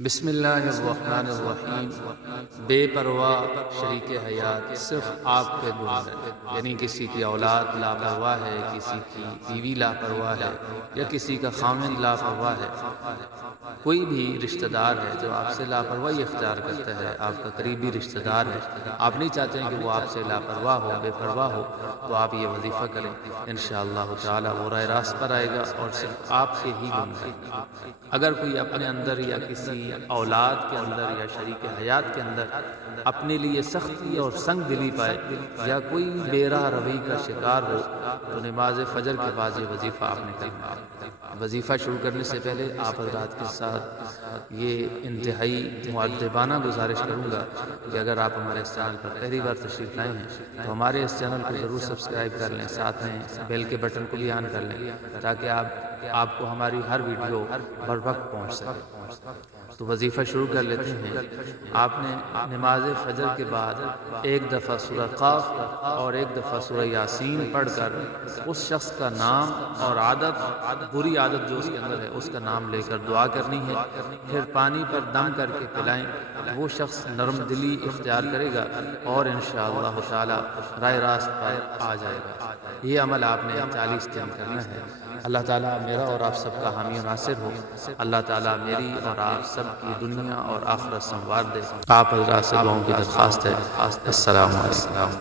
بسم اللہ الرحمن الرحیم۔ بے پرواہ شریک حیات صرف آپ کے دل ہے، یعنی کسی کی اولاد لاپرواہ ہے، کسی کی بیوی لاپرواہ ہے یا کسی کا خاوند لاپرواہ ہے، کوئی بھی رشتہ دار ہے جو آپ سے لاپرواہی اختیار کرتا ہے، آپ کا قریبی رشتہ دار ہے، آپ نہیں چاہتے ہیں کہ وہ آپ سے لاپرواہ ہو، بے پرواہ ہو، تو آپ یہ وظیفہ کریں، انشاءاللہ تعالی وہ راہ راست پر آئے گا اور صرف آپ کے ہی گن گائے گا۔ اگر کوئی اپنے اندر یا کسی اولاد کے اندر یا شریک حیات کے اندر اپنے لیے سختی اور سنگ دلی پائے یا کوئی بے راہ روی کا شکار ہو تو نماز فجر کے بعد یہ وظیفہ آپ نے کرنا ہے۔ وظیفہ شروع کرنے سے پہلے آپ حضرات کے ساتھ یہ انتہائی مؤدبانہ گزارش کروں گا کہ اگر آپ ہمارے اس چینل پر پہلی بار تشریف لائے ہیں تو ہمارے اس چینل کو ضرور سبسکرائب کر لیں، ساتھ میں بیل کے بٹن کو بھی آن کر لیں تاکہ آپ کو ہماری ہر ویڈیو بر وقت پہنچ سکے۔ تو وظیفہ شروع کر لیتے ہیں۔ آپ نے نماز فجر کے بعد ایک دفعہ سورہ قاف اور ایک دفعہ سورہ یاسین پڑھ کر اس شخص کا نام اور بری عادت جو اس کے اندر ہے اس کا نام لے کر دعا کرنی ہے، پھر پانی پر دم کر کے پلائیں، وہ شخص نرم دلی اختیار کرے گا اور انشاءاللہ تعالی راہ راست پر آ جائے گا۔ یہ عمل آپ نے 40 دن کرنا ہے۔ اللہ تعالیٰ میرا اور آپ سب کا حامی و ناصر ہو۔ اللہ تعالیٰ میری اور آپ سب کی دنیا اور آخرت سنوار دے۔ آپ حضرات سے دعاؤں کی درخواست ہے۔ السلام علیکم۔